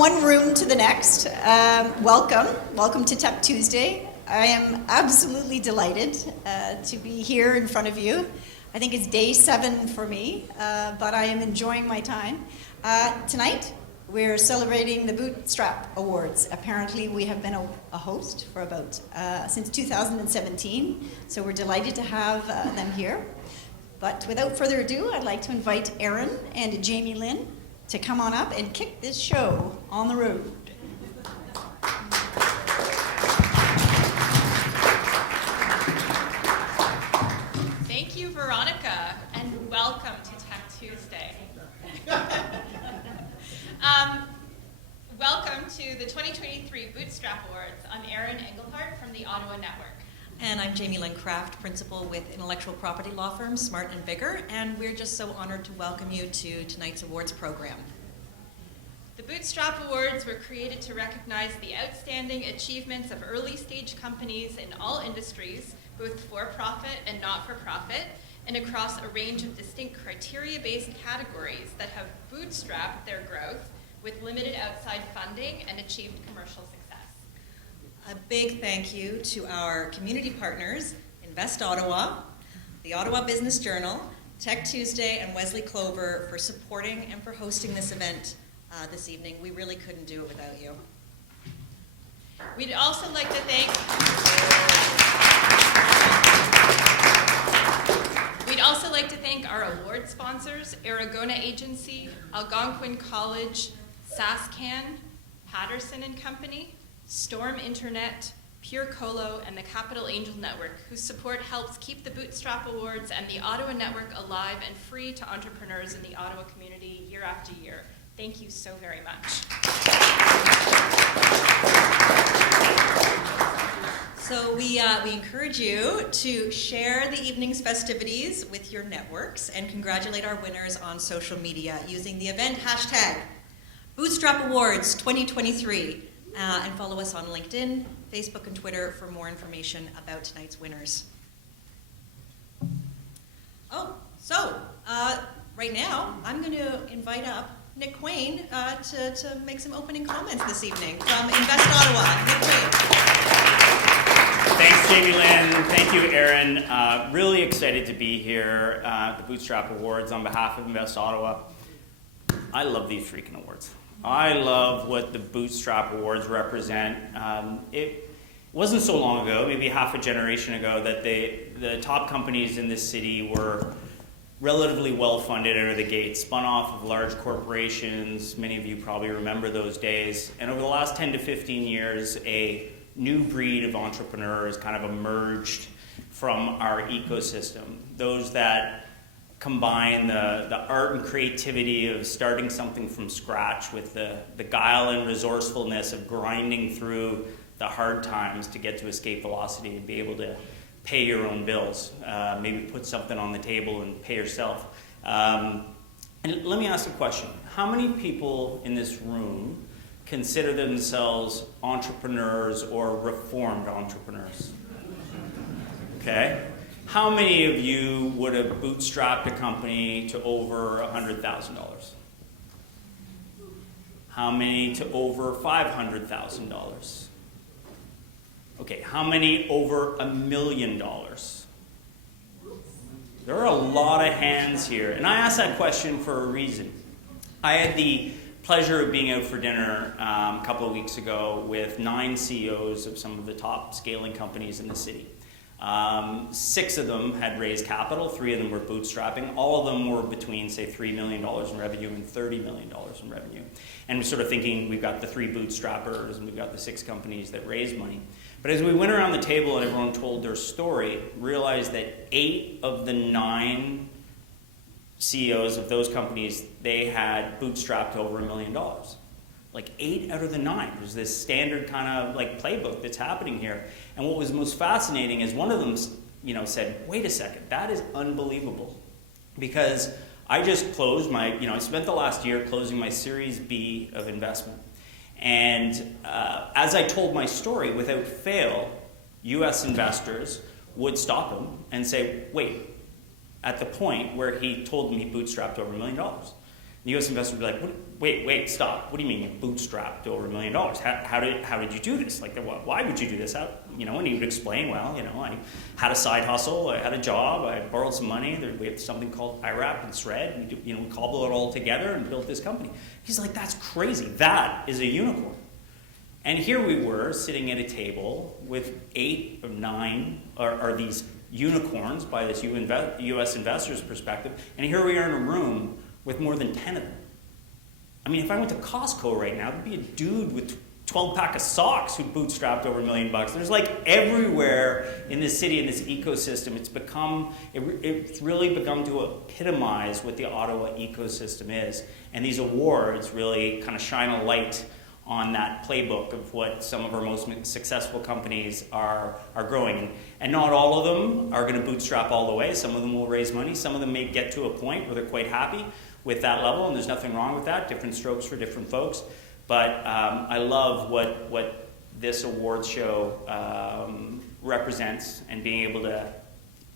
one room to the next. Welcome to Tech Tuesday. I am absolutely delighted to be here in front of you. I think it's day 7 for me, but I am enjoying my time. Tonight, we're celebrating the Bootstrap Awards. Apparently, we have been a host for since 2017, so we're delighted to have them here. But without further ado, I'd like to invite Erin and Jamie Lynn to come on up and kick this show on the road. Thank you, Veronica, and welcome to Tech Tuesday. Welcome to the 2023 Bootstrap Awards. I'm Erin Engelhardt from the Ottawa Network. And I'm Jamie Lynn Kraft, principal with intellectual property law firm Smart & Bigger, and we're just so honored to welcome you to tonight's awards program. The Bootstrap Awards were created to recognize the outstanding achievements of early-stage companies in all industries, both for-profit and not-for-profit, and across a range of distinct criteria-based categories that have bootstrapped their growth with limited outside funding and achieved commercial success. A big thank you to our community partners, Invest Ottawa, the Ottawa Business Journal, Tech Tuesday, and Wesley Clover for supporting and for hosting this event this evening. We really couldn't do it without you. We'd also like to thank our award sponsors, Aragona Agency, Algonquin College, SaskCan, Patterson and Company, Storm Internet, Pure Colo, and the Capital Angel Network, whose support helps keep the Bootstrap Awards and the Ottawa Network alive and free to entrepreneurs in the Ottawa community year after year. Thank you so very much. So we encourage you to share the evening's festivities with your networks and congratulate our winners on social media using the event hashtag Bootstrap Awards 2023. And follow us on LinkedIn, Facebook, and Twitter for more information about tonight's winners. Right now, I'm going to invite up Nick Quain to make some opening comments this evening from Invest Ottawa. Nick Quain. Thanks, Jamie Lynn. Thank you, Erin. Really excited to be here at the Bootstrap Awards on behalf of Invest Ottawa. I love these freaking awards. I love what the Bootstrap Awards represent. It wasn't so long ago, maybe half a generation ago, that the top companies in this city were relatively well-funded out of the gate, spun off of large corporations. Many of you probably remember those days. And over the last 10 to 15 years, a new breed of entrepreneurs kind of emerged from our ecosystem. Those that combine the art and creativity of starting something from scratch with the guile and resourcefulness of grinding through the hard times to get to escape velocity and be able to pay your own bills, maybe put something on the table and pay yourself. And let me ask a question. How many people in this room consider themselves entrepreneurs or reformed entrepreneurs? Okay. How many of you would have bootstrapped a company to over $100,000? How many to over $500,000? Okay, how many over $1 million? There are a lot of hands here, and I asked that question for a reason. I had the pleasure of being out for dinner a couple of weeks ago with 9 CEOs of some of the top scaling companies in the city. 6 of them had raised capital, 3 of them were bootstrapping. All of them were between, say, $3 million in revenue and $30 million in revenue. And we're sort of thinking we've got the 3 bootstrappers and we've got the 6 companies that raised money. But as we went around the table and everyone told their story, realized that 8 of the 9 CEOs of those companies, they had bootstrapped over $1 million. Like 8 out of the 9. There's this standard kind of like playbook that's happening here. And what was most fascinating is one of them, said, "Wait a second, that is unbelievable," because I just closed my, I spent the last year closing my Series B of investment, and as I told my story, without fail, U.S. investors would stop him and say, "Wait," at the point where he told them he bootstrapped over $1 million. The U.S. investor would be like, wait, stop. What do you mean you bootstrapped to over $1 million? How did you do this? Like, why would you do this? And he would explain, I had a side hustle, I had a job, I borrowed some money. We have something called IRAP and SRED. We cobble it all together and built this company. He's like, that's crazy. That is a unicorn. And here we were sitting at a table with 8 or 9 are these unicorns by this U.S. investor's perspective, and here we are in a room with more than 10 of them. I mean, if I went to Costco right now, there'd be a dude with 12-pack of socks who bootstrapped over $1 million. There's like everywhere in this city, in this ecosystem, it's really become to epitomize what the Ottawa ecosystem is. And these awards really kind of shine a light on that playbook of what some of our most successful companies are growing. And not all of them are going to bootstrap all the way. Some of them will raise money. Some of them may get to a point where they're quite happy with that level, and there's nothing wrong with that. Different strokes for different folks. But I love what this awards show represents, and being able to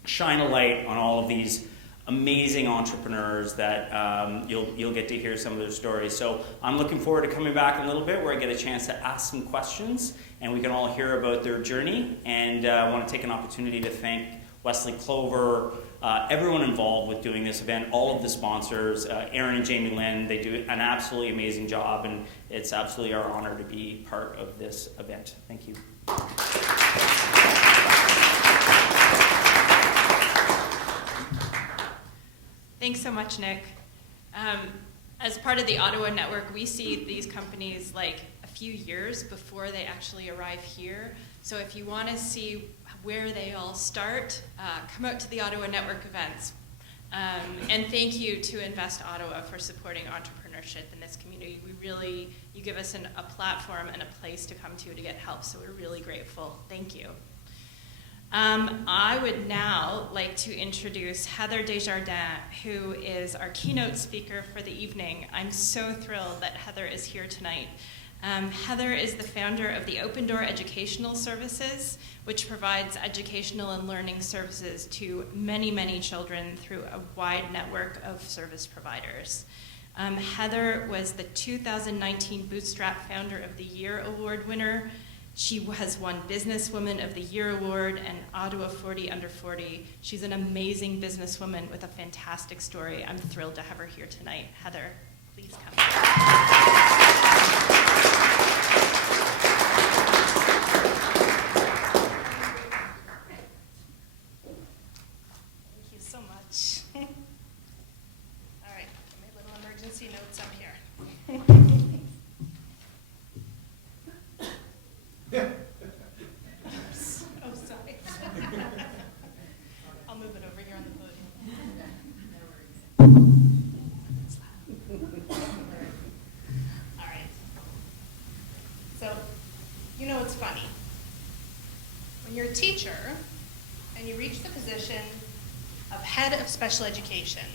shine a light on all of these amazing entrepreneurs that you'll get to hear some of their stories. So I'm looking forward to coming back in a little bit where I get a chance to ask some questions and we can all hear about their journey. And I want to take an opportunity to thank Wesley Clover, everyone involved with doing this event, all of the sponsors, Aaron and Jamie Lynn. They do an absolutely amazing job, and it's absolutely our honor to be part of this event. Thank you. Thanks so much, Nick. As part of the Ottawa network, we see these companies like a few years before they actually arrive here. So if you want to see where they all start, come out to the Ottawa network events. And thank you to Invest Ottawa for supporting entrepreneurship in this community. You give us a platform and a place to come to get help, so we're really grateful. Thank you. I would now like to introduce Heather Desjardins, who is our keynote speaker for the evening. I'm so thrilled that Heather is here tonight. Heather is the founder of the Open Door Educational Services, which provides educational and learning services to many, many children through a wide network of service providers. Heather was the 2019 Bootstrap Founder of the Year Award winner. She has won Businesswoman of the Year Award and Ottawa 40 Under 40. She's an amazing businesswoman with a fantastic story. I'm thrilled to have her here tonight. Heather, please come. Thank you so much. All right, my little emergency notes up here. Oh, sorry. I'll move it over here on the podium. All right. So, it's funny. When you're a teacher and you reach the position of head of special education,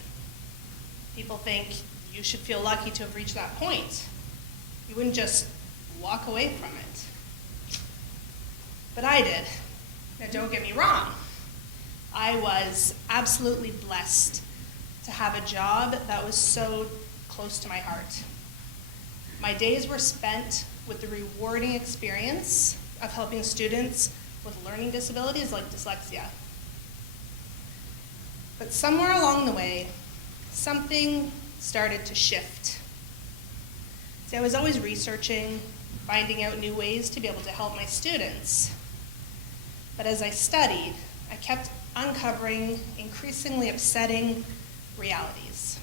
people think you should feel lucky to have reached that point. You wouldn't just walk away from it. But I did. Now, don't get me wrong. I was absolutely blessed to have a job that was so close to my heart. My days were spent with the rewarding experience of helping students with learning disabilities like dyslexia. But somewhere along the way, something started to shift. See, I was always researching, finding out new ways to be able to help my students. But as I studied, I kept uncovering increasingly upsetting realities.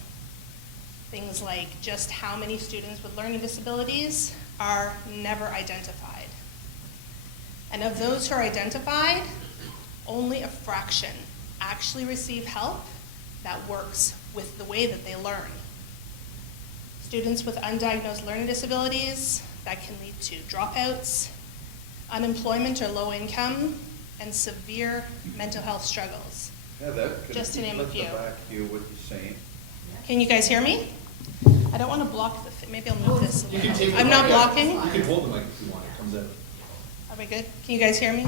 Things like just how many students with learning disabilities are never identified. And of those who are identified, only a fraction actually receive help that works with the way that they learn. Students with undiagnosed learning disabilities, that can lead to dropouts, unemployment or low income, and severe mental health struggles. Just to name a few. What you're saying. Can you guys hear me? I don't want to block the, maybe I'll move this a little. I'm not blocking. You can hold the mic if you want, it comes out. Are we good? Can you guys hear me?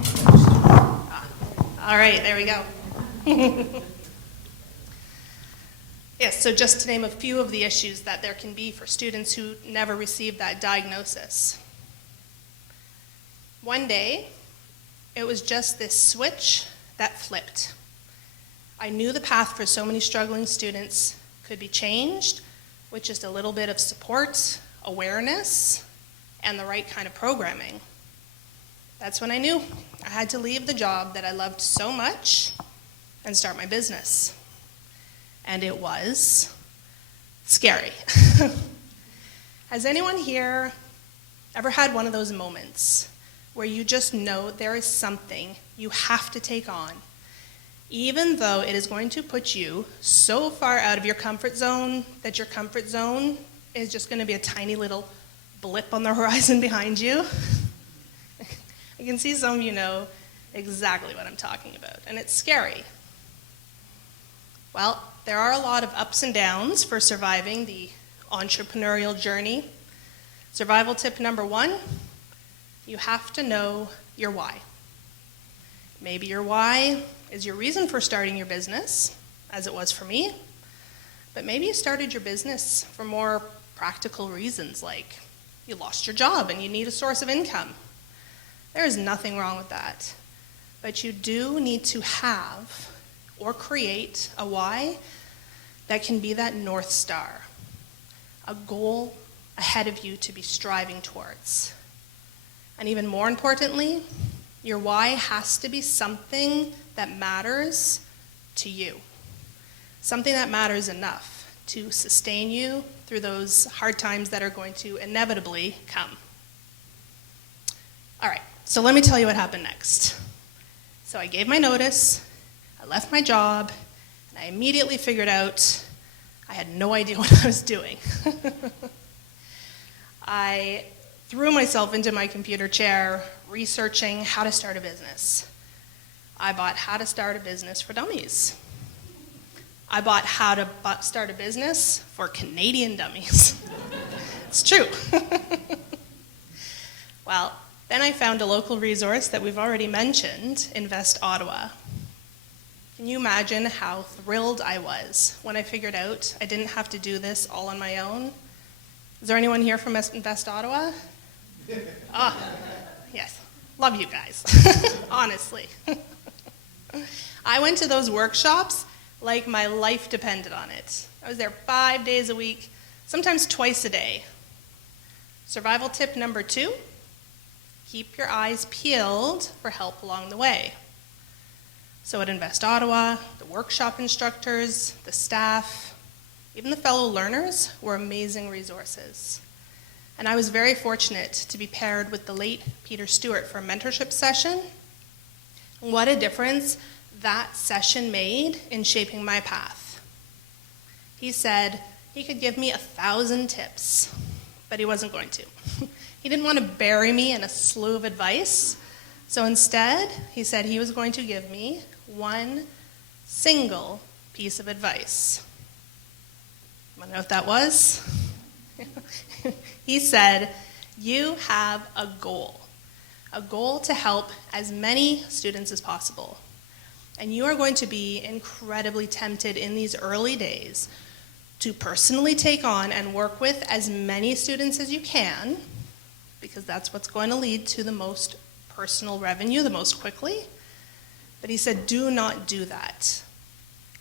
All right, there we go. Yes, so just to name a few of the issues that there can be for students who never received that diagnosis. One day, it was just this switch that flipped. I knew the path for so many struggling students could be changed with just a little bit of support, awareness, and the right kind of programming. That's when I knew I had to leave the job that I loved so much and start my business. And it was scary. Has anyone here ever had one of those moments where you just know there is something you have to take on, even though it is going to put you so far out of your comfort zone that your comfort zone is just going to be a tiny little blip on the horizon behind you? I can see some of you know exactly what I'm talking about, and it's scary. Well, there are a lot of ups and downs for surviving the entrepreneurial journey. Survival tip number 1, you have to know your why. Maybe your why is your reason for starting your business, as it was for me, but maybe you started your business for more practical reasons, like you lost your job and you need a source of income. There is nothing wrong with that, but you do need to have or create a why that can be that North Star, a goal ahead of you to be striving towards. And even more importantly, your why has to be something that matters to you, something that matters enough to sustain you through those hard times that are going to inevitably come. All right, so let me tell you what happened next. So I gave my notice, I left my job, and I immediately figured out I had no idea what I was doing. I threw myself into my computer chair researching how to start a business. I bought How to Start a Business for Dummies. I bought How to Start a Business for Canadian Dummies. It's true. Well, then I found a local resource that we've already mentioned, Invest Ottawa. Can you imagine how thrilled I was when I figured out I didn't have to do this all on my own? Is there anyone here from Invest Ottawa? Oh, yes. Love you guys, honestly. I went to those workshops like my life depended on it. I was there 5 days a week, sometimes twice a day. Survival tip number 2, keep your eyes peeled for help along the way. So at Invest Ottawa, the workshop instructors, the staff, even the fellow learners were amazing resources. And I was very fortunate to be paired with the late Peter Stewart for a mentorship session. What a difference that session made in shaping my path. He said he could give me 1,000 tips, but he wasn't going to. He didn't want to bury me in a slew of advice, so instead, he said he was going to give me one single piece of advice. Want to know what that was? He said, you have a goal to help as many students as possible. And you are going to be incredibly tempted in these early days to personally take on and work with as many students as you can, because that's what's going to lead to the most personal revenue the most quickly. But he said, do not do that.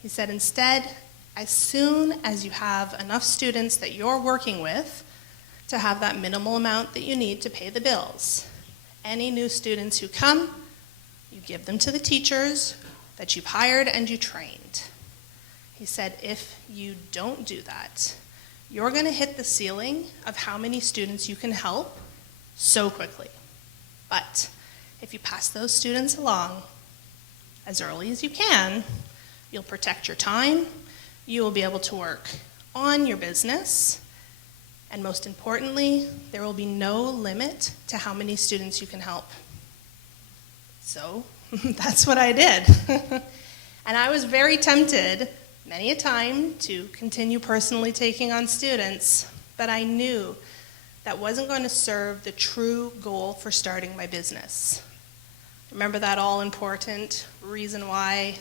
He said, instead, as soon as you have enough students that you're working with to have that minimal amount that you need to pay the bills, any new students who come, you give them to the teachers that you've hired and you trained. He said, if you don't do that, you're going to hit the ceiling of how many students you can help so quickly. But if you pass those students along as early as you can, you'll protect your time, you will be able to work on your business, and most importantly, there will be no limit to how many students you can help. So that's what I did. And I was very tempted many a time to continue personally taking on students, but I knew that wasn't going to serve the true goal for starting my business. Remember that all-important reason why?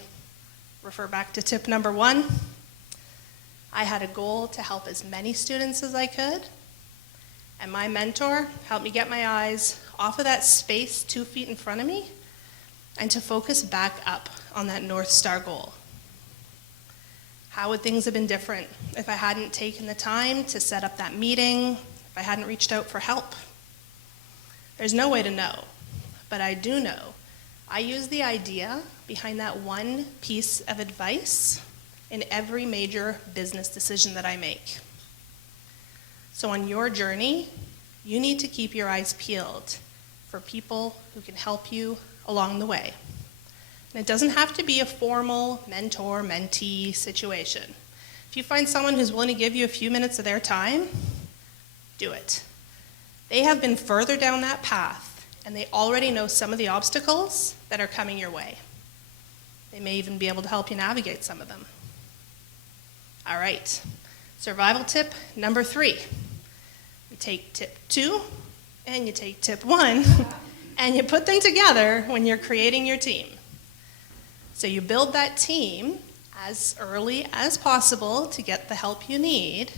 Refer back to tip number 1. I had a goal to help as many students as I could, and my mentor helped me get my eyes off of that space 2 feet in front of me and to focus back up on that North Star goal. How would things have been different if I hadn't taken the time to set up that meeting, if I hadn't reached out for help? There's no way to know, but I do know I use the idea behind that one piece of advice in every major business decision that I make. So on your journey, you need to keep your eyes peeled for people who can help you along the way. And it doesn't have to be a formal mentor-mentee situation. If you find someone who's willing to give you a few minutes of their time, do it. They have been further down that path, and they already know some of the obstacles that are coming your way. They may even be able to help you navigate some of them. All right, survival tip number 3. You take tip 2 and you take tip 1 and you put them together when you're creating your team. So you build that team as early as possible to get the help you need,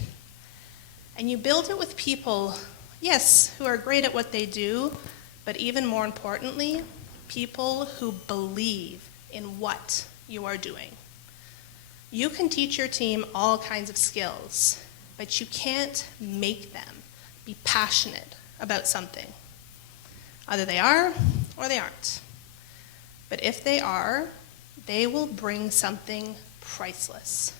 and you build it with people, yes, who are great at what they do, but even more importantly, people who believe in what you are doing. You can teach your team all kinds of skills, but you can't make them be passionate about something. Either they are or they aren't. But if they are, they will bring something priceless.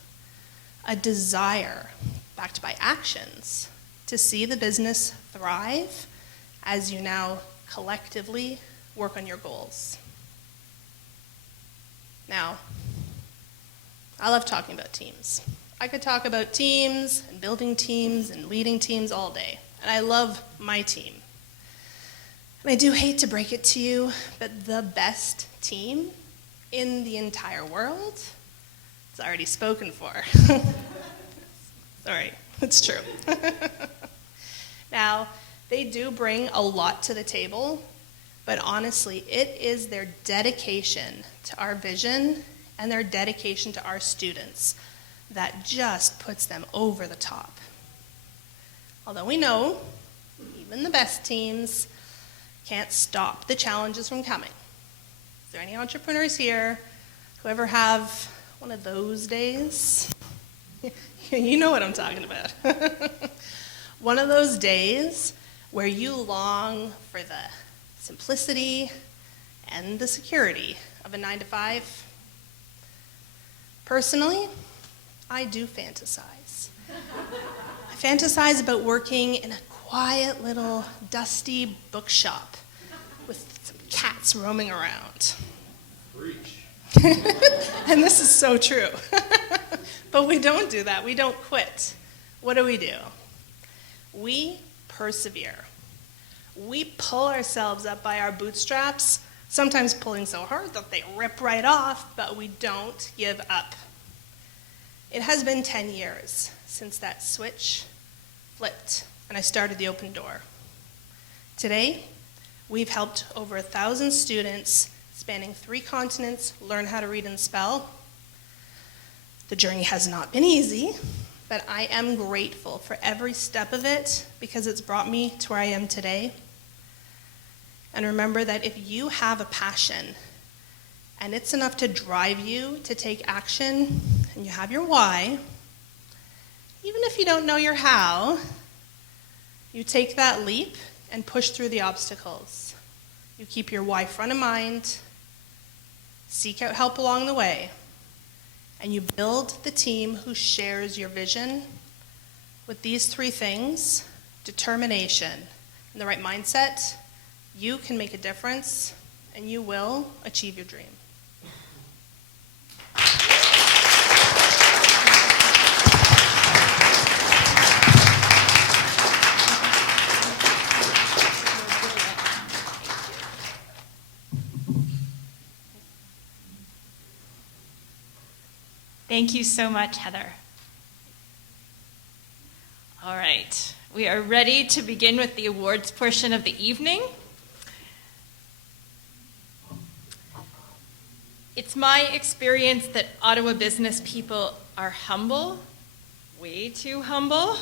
A desire, backed by actions, to see the business thrive as you now collectively work on your goals. Now, I love talking about teams. I could talk about teams and building teams and leading teams all day, and I love my team. And I do hate to break it to you, but the best team in the entire world is already spoken for. Sorry, it's true. Now, they do bring a lot to the table, but honestly, it is their dedication to our vision and their dedication to our students that just puts them over the top. Although we know even the best teams can't stop the challenges from coming. Is there any entrepreneurs here who ever have one of those days? You know what I'm talking about. One of those days where you long for the simplicity and the security of a 9-to-5. Personally, I do fantasize. I fantasize about working in a quiet little dusty bookshop with some cats roaming around. Preach. And this is so true. But we don't do that. We don't quit. What do? We persevere. We pull ourselves up by our bootstraps, sometimes pulling so hard that they rip right off, but we don't give up. It has been 10 years since that switch flipped and I started the Open Door. Today, we've helped over 1,000 students spanning 3 continents learn how to read and spell. The journey has not been easy, but I am grateful for every step of it because it's brought me to where I am today. And remember that if you have a passion and it's enough to drive you to take action and you have your why, even if you don't know your how, you take that leap and push through the obstacles. You keep your why front of mind, seek out help along the way, and you build the team who shares your vision with these 3 things: determination and the right mindset. You can make a difference, and you will achieve your dream. Thank you so much, Heather. All right, we are ready to begin with the awards portion of the evening. It's my experience that Ottawa business people are humble way too humble.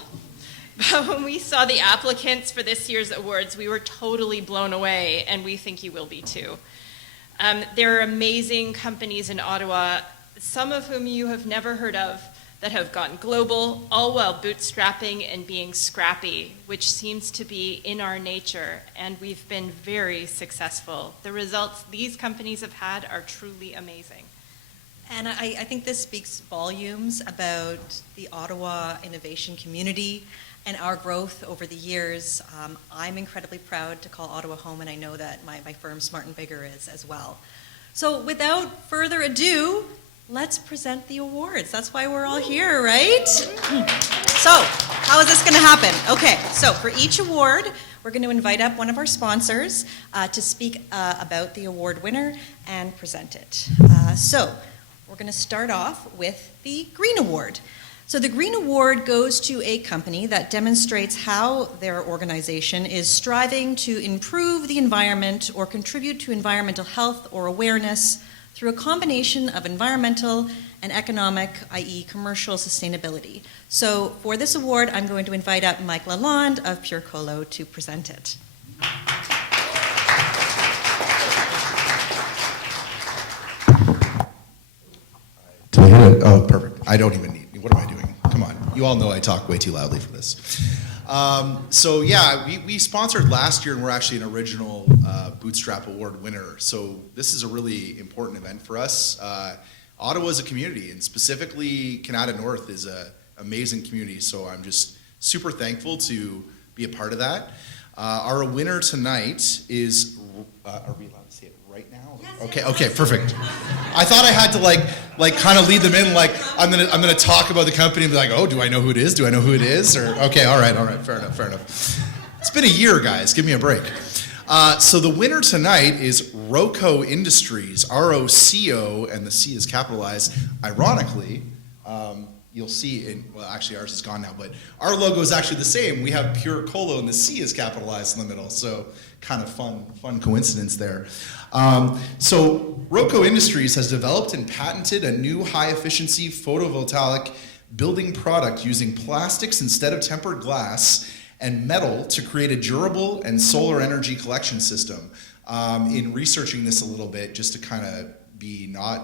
But when we saw the applicants for this year's awards, we were totally blown away, and we think you will be too. There are amazing companies in Ottawa, some of whom you have never heard of, that have gone global, all while bootstrapping and being scrappy, which seems to be in our nature, and we've been very successful. The results these companies have had are truly amazing. And I think this speaks volumes about the Ottawa innovation community and our growth over the years. I'm incredibly proud to call Ottawa home, and I know that my firm, Smart & Bigger, is as well. So without further ado, let's present the awards. That's why we're all here, right? So how is this going to happen? Okay, so for each award, we're going to invite up one of our sponsors to speak about the award winner and present it. So we're going to start off with the Green Award. So the Green Award goes to a company that demonstrates how their organization is striving to improve the environment or contribute to environmental health or awareness through a combination of environmental and economic, i.e. commercial sustainability. So for this award, I'm going to invite up Mike Lalonde of Pure Colo to present it. Did I hit it? Oh, perfect. I don't even need. What am I doing? Come on. You all know I talk way too loudly for this. So yeah, we sponsored last year, and we're actually an original Bootstrap Award winner. So this is a really important event for us. Ottawa is a community, and specifically Canada North is an amazing community. So I'm just super thankful to be a part of that. Our winner tonight is. Are we allowed to say it right now? Yes. Okay, perfect. I thought I had to like kind of lead them in, like I'm gonna talk about the company and be like, oh, do I know who it is? Do I know who it is? Or okay, all right, fair enough. It's been a year, guys. Give me a break. So the winner tonight is Roco Industries, ROCO, and the C is capitalized. Ironically, you'll see well, actually ours is gone now, but our logo is actually the same. We have Pure Colo and the C is capitalized in the middle, so kind of fun coincidence there. So Roco Industries has developed and patented a new high-efficiency photovoltaic building product using plastics instead of tempered glass and metal to create a durable and solar energy collection system. In researching this a little bit, just to kind of be not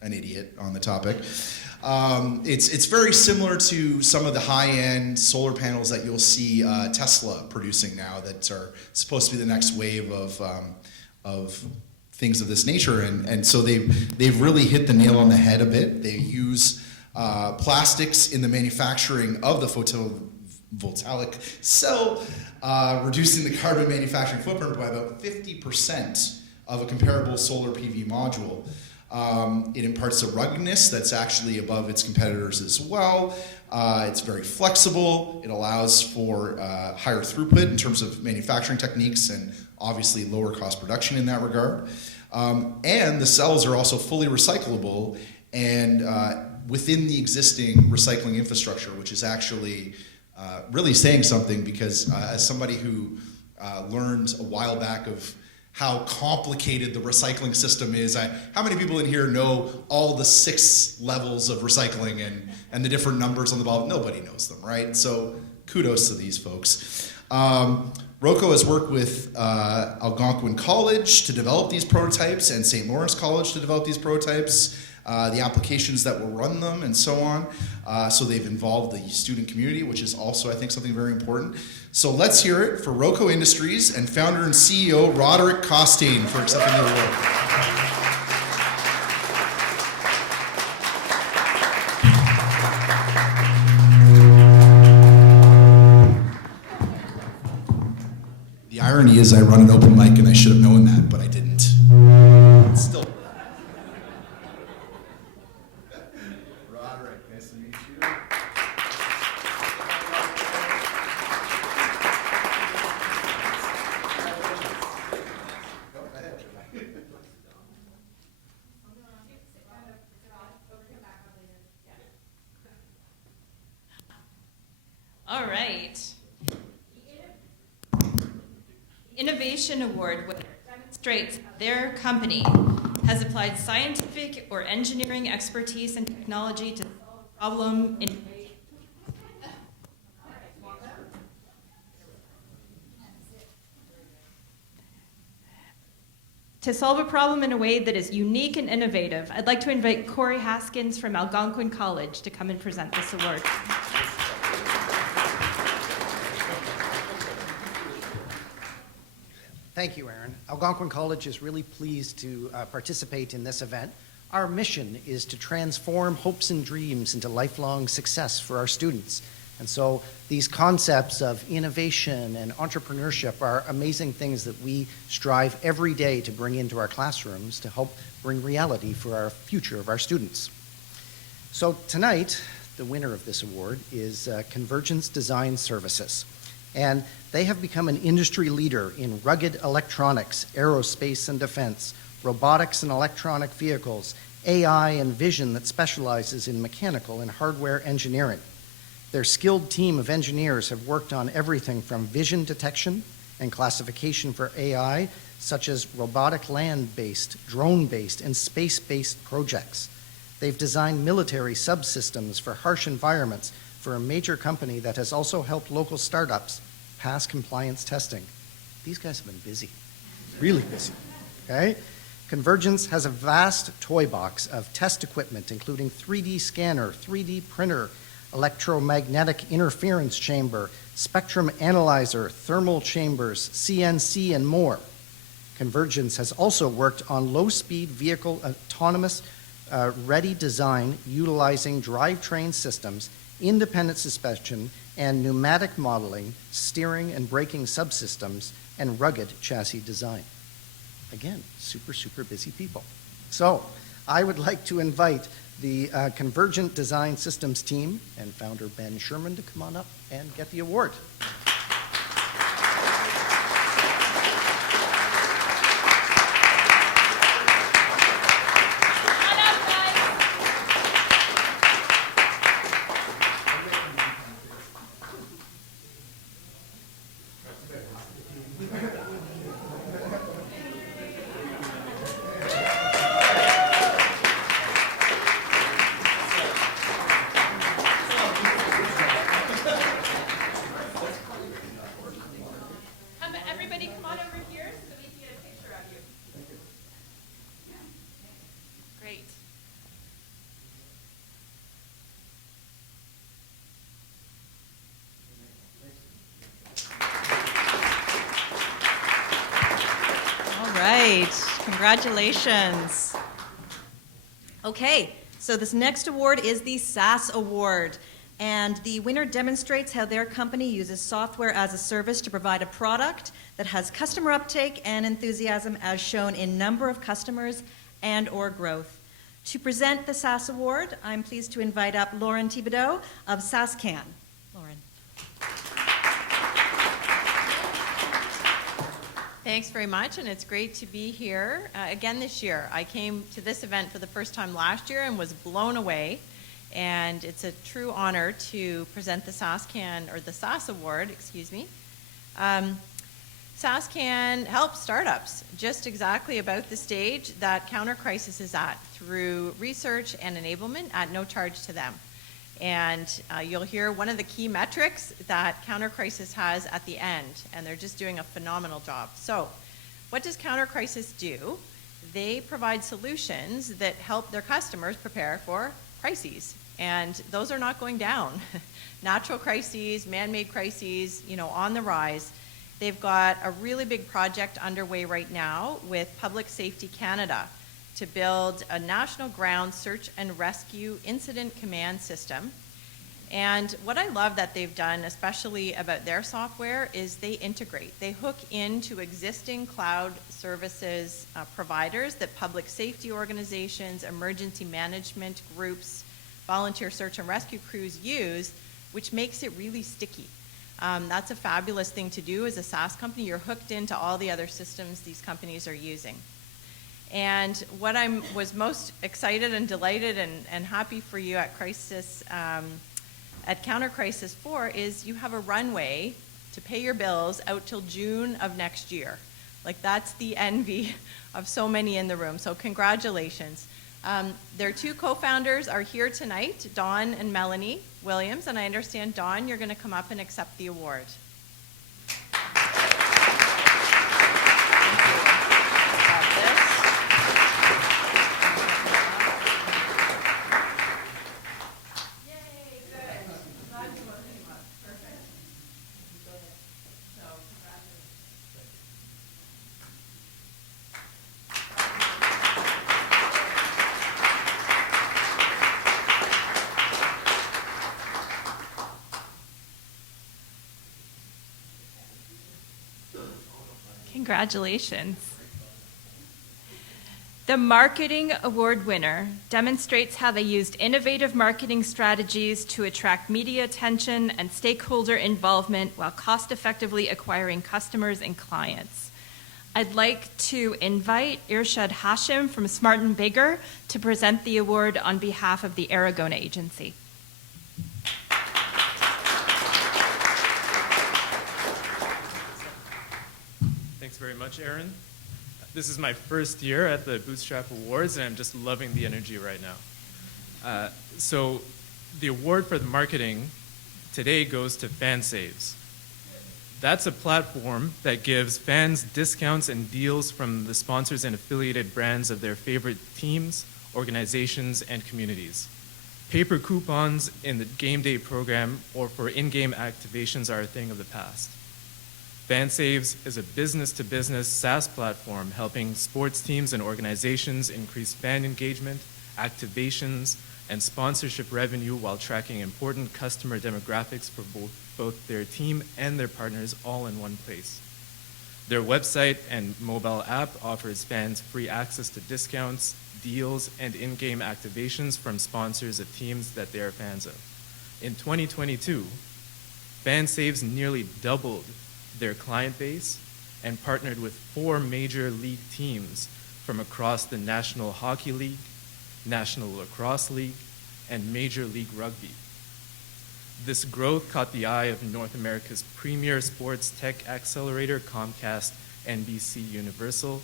an idiot on the topic, it's very similar to some of the high-end solar panels that you'll see Tesla producing now that are supposed to be the next wave of things of this nature, and so they've really hit the nail on the head a bit. They use plastics in the manufacturing of the photovoltaic cell, reducing the carbon manufacturing footprint by about 50% of a comparable solar PV module. It imparts a ruggedness that's actually above its competitors as well. It's very flexible. It allows for higher throughput in terms of manufacturing techniques and obviously lower cost production in that regard. And the cells are also fully recyclable and within the existing recycling infrastructure, which is actually really saying something because as somebody who learned a while back of how complicated the recycling system is. How many people in here know all the 6 levels of recycling and the different numbers on the bottom? Nobody knows them, right? So kudos to these folks. Roco has worked with Algonquin College to develop these prototypes and St. Lawrence College to develop these prototypes, the applications that will run them and so on. So they've involved the student community, which is also, I think, something very important. So let's hear it for Roco Industries and founder and CEO Roderick Costain for accepting the award. The irony is I run an open mic and I should have known that, but I didn't. Still. Roderick, nice to meet you. All right. Innovation Award winner demonstrates their company has applied scientific or engineering expertise and technology to solve a problem in To solve a problem in a way that is unique and innovative, I'd like to invite Corey Haskins from Algonquin College to come and present this award. Thank you, Aaron. Algonquin College is really pleased to participate in this event. Our mission is to transform hopes and dreams into lifelong success for our students. And so these concepts of innovation and entrepreneurship are amazing things that we strive every day to bring into our classrooms to help bring reality for our future of our students. So tonight, the winner of this award is Convergence Design Services. And they have become an industry leader in rugged electronics, aerospace and defense, robotics and electronic vehicles, AI and vision that specializes in mechanical and hardware engineering. Their skilled team of engineers have worked on everything from vision detection and classification for AI, such as robotic land-based, drone-based, and space-based projects. They've designed military subsystems for harsh environments for a major company that has also helped local startups pass compliance testing. These guys have been busy, really busy, okay? Convergence has a vast toy box of test equipment, including 3D scanner, 3D printer, electromagnetic interference chamber, spectrum analyzer, thermal chambers, CNC, and more. Convergence has also worked on low-speed vehicle autonomous ready design utilizing drivetrain systems, independent suspension, and pneumatic modeling, steering and braking subsystems, and rugged chassis design. Again, super, super busy people. So I would like to invite the Convergent Design Systems team and founder Ben Sherman to come on up and get the award. Everybody come on over here so that we can get a picture of you. Great. All right, congratulations. Okay, so this next award is the SAS Award. And the winner demonstrates how their company uses software as a service to provide a product that has customer uptake and enthusiasm as shown in number of customers and or growth. To present the SAS Award, I'm pleased to invite up Lauren Thibodeau of SASCAN. Lauren. Thanks very much, and it's great to be here again this year. I came to this event for the first time last year and was blown away. And it's a true honor to present the SASCAN, or the SAS Award, excuse me. SASCAN helps startups just exactly about the stage that Counter Crisis is at through research and enablement at no charge to them. And you'll hear one of the key metrics that Counter Crisis has at the end, and they're just doing a phenomenal job. So what does Counter Crisis do? They provide solutions that help their customers prepare for crises. And those are not going down. Natural crises, man-made crises, on the rise. They've got a really big project underway right now with Public Safety Canada to build a national ground search and rescue incident command system. And what I love that they've done, especially about their software, is they integrate. They hook into existing cloud services providers that public safety organizations, emergency management groups, volunteer search and rescue crews use, which makes it really sticky. That's a fabulous thing to do as a SaaS company. You're hooked into all the other systems these companies are using. And what I was most excited and delighted and happy for you at Counter Crisis for is you have a runway to pay your bills out till June of next year. Like, that's the envy of so many in the room. So congratulations. Their two co-founders are here tonight, Dawn and Melanie Williams, and I understand, Dawn, you're going to come up and accept the award. Thank you. Got this. Congratulations. The Marketing Award winner demonstrates how they used innovative marketing strategies to attract media attention and stakeholder involvement while cost-effectively acquiring customers and clients. I'd like to invite Irshad Hashim from Smart & Bigger to present the award on behalf of the Aragona Agency. Thanks very much, Erin. This is my first year at the Bootstrap Awards, and I'm just loving the energy right now. So the award for the marketing today goes to FanSaves. That's a platform that gives fans discounts and deals from the sponsors and affiliated brands of their favorite teams, organizations, and communities. Paper coupons in the game day program or for in-game activations are a thing of the past. FanSaves is a business-to-business SaaS platform helping sports teams and organizations increase fan engagement, activations, and sponsorship revenue while tracking important customer demographics for both their team and their partners all in one place. Their website and mobile app offers fans free access to discounts, deals, and in-game activations from sponsors of teams that they are fans of. In 2022, FanSaves nearly doubled their client base and partnered with 4 major league teams from across the National Hockey League, National Lacrosse League, and Major League Rugby. This growth caught the eye of North America's premier sports tech accelerator, Comcast NBC Universal,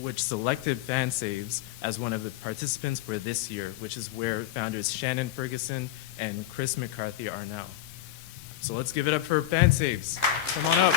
which selected FanSaves as one of the participants for this year, which is where founders Shannon Ferguson and Chris McCarthy are now. So let's give it up for FanSaves. Come on up.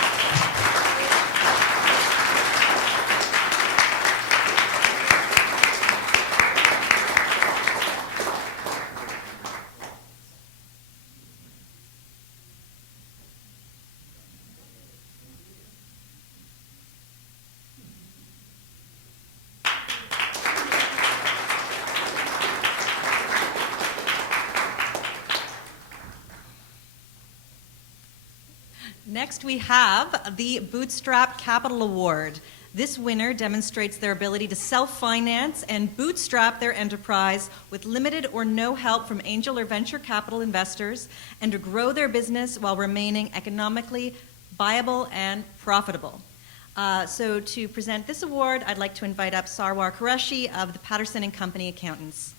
Next, we have the Bootstrap Capital Award. This winner demonstrates their ability to self-finance and bootstrap their enterprise with limited or no help from angel or venture capital investors, and to grow their business while remaining economically viable and profitable. So to present this award, I'd like to invite up Sarwar Qureshi of the Patterson & Company Accountants.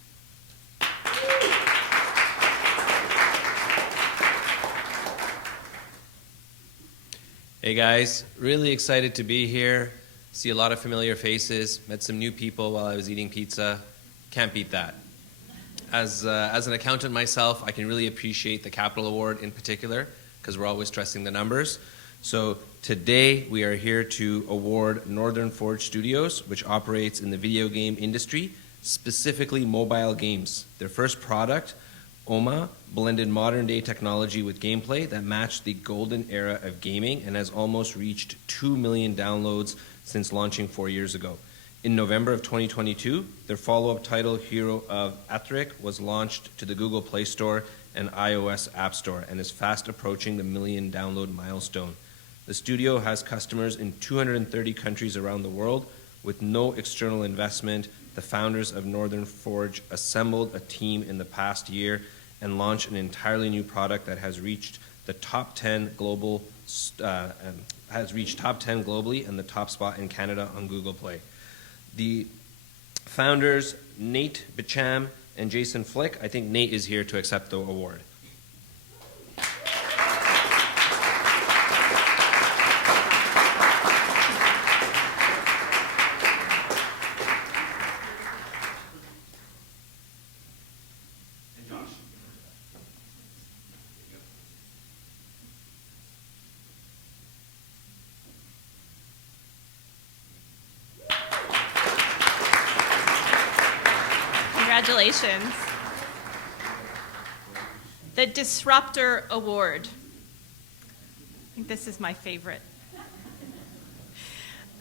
Hey guys, really excited to be here. See a lot of familiar faces, met some new people while I was eating pizza. Can't beat that. As an accountant myself, I can really appreciate the Capital Award in particular because we're always stressing the numbers. So today we are here to award Northern Forge Studios, which operates in the video game industry, specifically mobile games. Their first product, OMA, blended modern-day technology with gameplay that matched the golden era of gaming and has almost reached 2 million downloads since launching 4 years ago. In November of 2022, their follow-up title, Hero of Athric, was launched to the Google Play Store and iOS App Store and is fast approaching the 1 million download milestone. The studio has customers in 230 countries around the world. With no external investment, the founders of Northern Forge assembled a team in the past year and launched an entirely new product that has reached the top 10 global, has reached top 10 globally and the top spot in Canada on Google Play. The founders, Nate Bicham and Jason Flick, I think Nate is here to accept the award. Congratulations. The Disruptor Award. I think this is my favorite.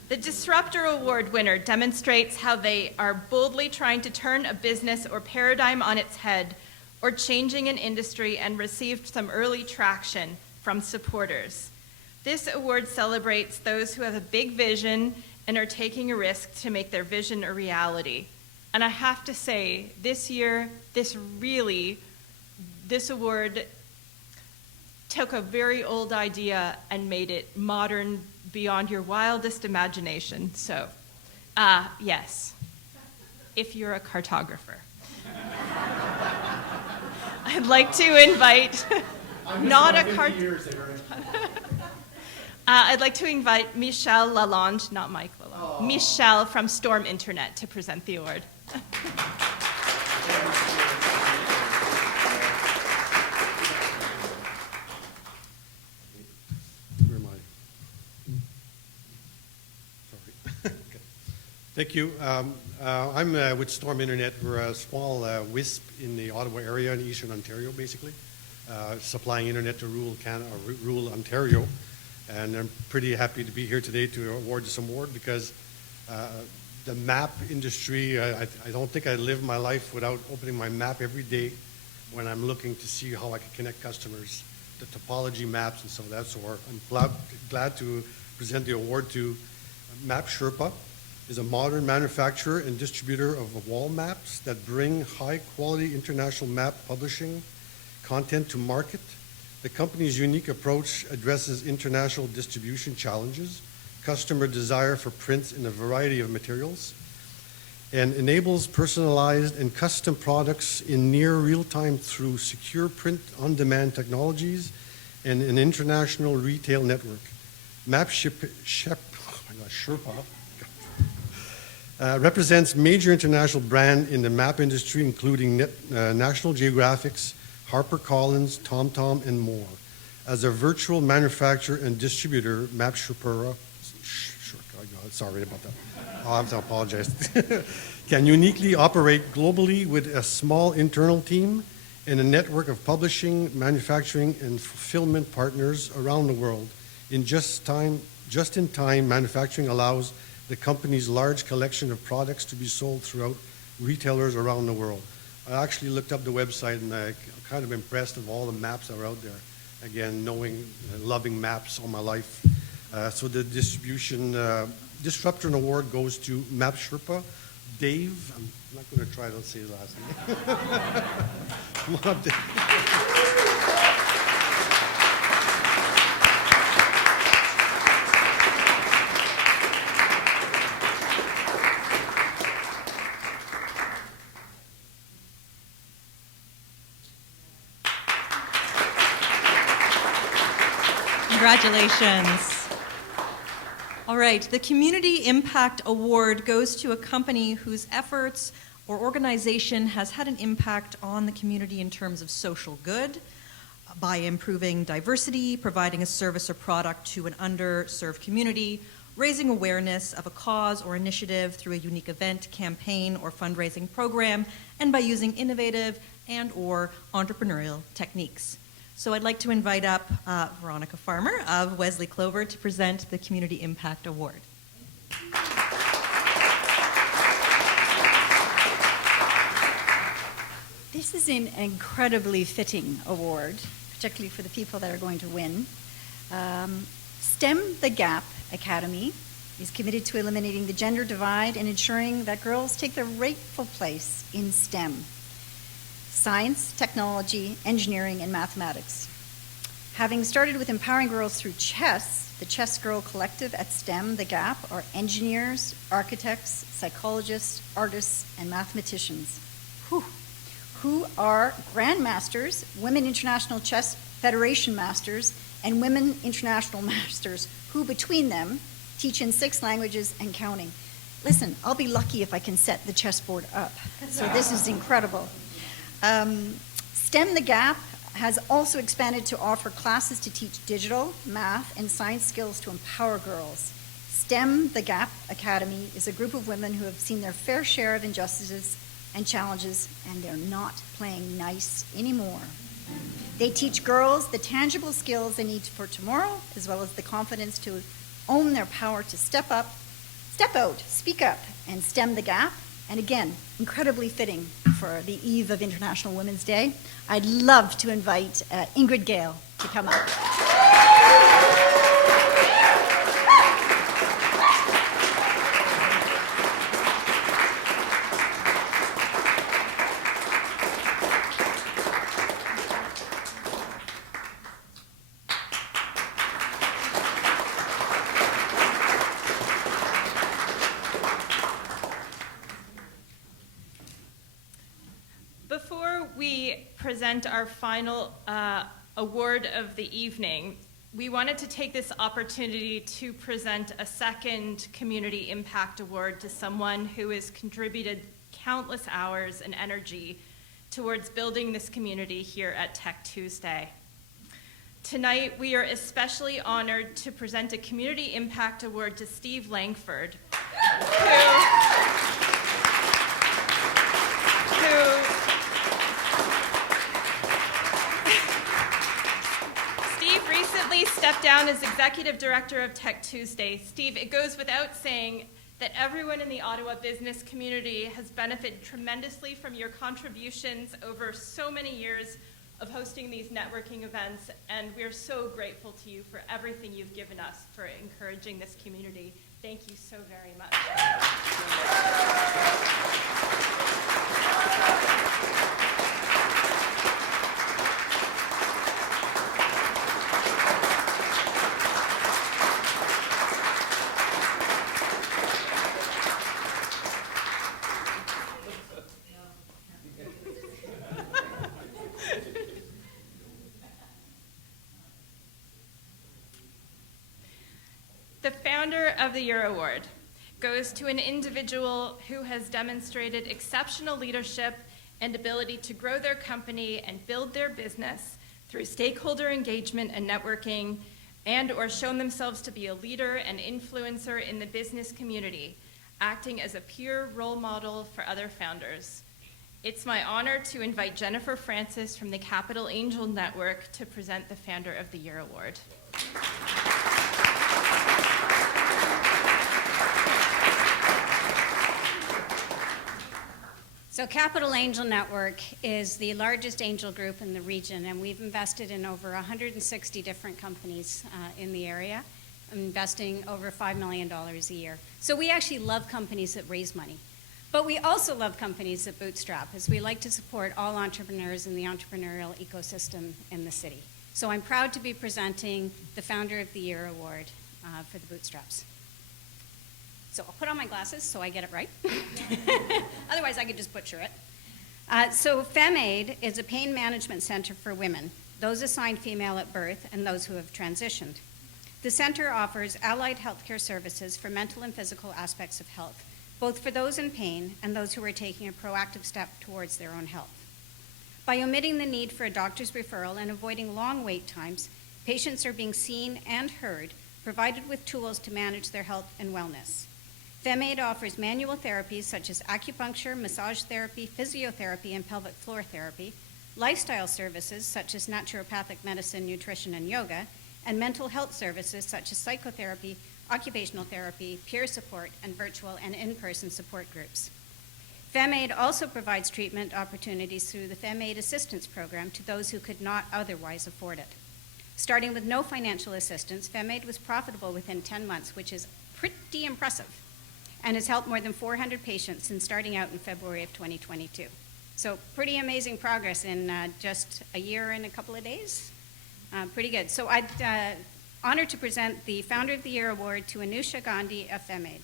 The Disruptor Award winner demonstrates how they are boldly trying to turn a business or paradigm on its head or changing an industry and received some early traction from supporters. This award celebrates those who have a big vision and are taking a risk to make their vision a reality. And I have to say, this year, this award took a very old idea and made it modern beyond your wildest imagination. So, yes, if you're a cartographer. I'd like to invite, I'd like to invite Michelle Lalonde, not Mike Lalonde, Michelle from Storm Internet to present the award. Where am I? Sorry. Okay. Thank you. I'm with Storm Internet. We're a small WISP in the Ottawa area in Eastern Ontario, basically, supplying internet to rural Ontario. And I'm pretty happy to be here today to award this award because the map industry, I don't think I live my life without opening my map every day when I'm looking to see how I can connect customers, the topology maps and so that's where I'm glad to present the award to Map Sherpa. Is a modern manufacturer and distributor of wall maps that bring high-quality international map publishing content to market. The company's unique approach addresses international distribution challenges, customer desire for prints in a variety of materials, and enables personalized and custom products in near real-time through secure print-on-demand technologies and an international retail network. Map Sherpa represents major international brand in the map industry, including National Geographic's, HarperCollins, TomTom, and more. As a virtual manufacturer and distributor, Map Sherpa, sorry about that. I'll have to apologize. Can uniquely operate globally with a small internal team and a network of publishing, manufacturing, and fulfillment partners around the world. Just-in-time manufacturing allows the company's large collection of products to be sold throughout retailers around the world. I actually looked up the website and I'm kind of impressed of all the maps that are out there. Again, loving maps all my life. So the Disruptor Award goes to Map Sherpa. Dave, I'm not going to try to say his last name. Come on up, Dave. Congratulations. All right, the Community Impact Award goes to a company whose efforts or organization has had an impact on the community in terms of social good by improving diversity, providing a service or product to an underserved community, raising awareness of a cause or initiative through a unique event, campaign, or fundraising program, and by using innovative and/or entrepreneurial techniques. So I'd like to invite up Veronica Farmer of Wesley Clover to present the Community Impact Award. This is an incredibly fitting award, particularly for the people that are going to win. STEM the Gap Academy is committed to eliminating the gender divide and ensuring that girls take their rightful place in STEM. Science, technology, engineering, and mathematics. Having started with empowering girls through chess, the Chess Girl Collective at STEM, the Gap, are engineers, architects, psychologists, artists, and mathematicians who are grandmasters, Women International Chess Federation Masters, and Women International Masters, who between them teach in 6 languages and counting. Listen, I'll be lucky if I can set the chessboard up. So this is incredible. STEM the Gap has also expanded to offer classes to teach digital, math, and science skills to empower girls. STEM the Gap Academy is a group of women who have seen their fair share of injustices and challenges, and they're not playing nice anymore. They teach girls the tangible skills they need for tomorrow, as well as the confidence to own their power to step up, step out, speak up, and stem the gap. And again, incredibly fitting for the eve of International Women's Day. I'd love to invite Ingrid Gale to come up. we present our final award of the evening, we wanted to take this opportunity to present a second Community Impact Award to someone who has contributed countless hours and energy towards building this community here at Tech Tuesday. Tonight, we are especially honored to present a Community Impact Award to Steve Langford, Steve recently stepped down as Executive Director of Tech Tuesday. Steve, it goes without saying that everyone in the Ottawa business community has benefited tremendously from your contributions over so many years of hosting these networking events, and we're so grateful to you for everything you've given us for encouraging this community. Thank you so very much. The Founder of the Year Award goes to an individual who has demonstrated exceptional leadership and ability to grow their company and build their business through stakeholder engagement and networking, and or shown themselves to be a leader and influencer in the business community, acting as a peer role model for other founders. It's my honor to invite Jennifer Francis from the Capital Angel Network to present the Founder of the Year Award. So Capital Angel Network is the largest angel group in the region, and we've invested in over 160 different companies in the area, investing over $5 million a year. So we actually love companies that raise money. But we also love companies that bootstrap, as we like to support all entrepreneurs in the entrepreneurial ecosystem in the city. So I'm proud to be presenting the Founder of the Year Award for the Bootstraps. So I'll put on my glasses so I get it right. Otherwise, I could just butcher it. So FemAid is a pain management center for women, those assigned female at birth and those who have transitioned. The center offers allied healthcare services for mental and physical aspects of health, both for those in pain and those who are taking a proactive step towards their own health. By omitting the need for a doctor's referral and avoiding long wait times, patients are being seen and heard, provided with tools to manage their health and wellness. FemAid offers manual therapies such as acupuncture, massage therapy, physiotherapy, and pelvic floor therapy, lifestyle services such as naturopathic medicine, nutrition, and yoga, and mental health services such as psychotherapy, occupational therapy, peer support, and virtual and in-person support groups. FemAid also provides treatment opportunities through the FemAid Assistance Program to those who could not otherwise afford it. Starting with no financial assistance, FemAid was profitable within 10 months, which is pretty impressive, and has helped more than 400 patients since starting out in February of 2022. So pretty amazing progress in just a year and a couple of days. Pretty good. So I'm honored to present the Founder of the Year Award to Anusha Gandhi of FemAid.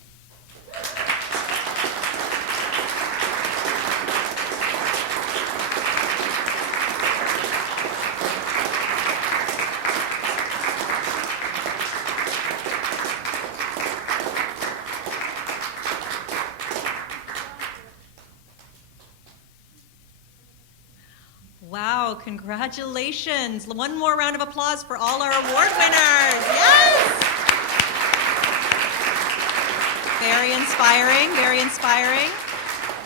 Wow, congratulations. One more round of applause for all our award winners. Yes! Very inspiring, very inspiring.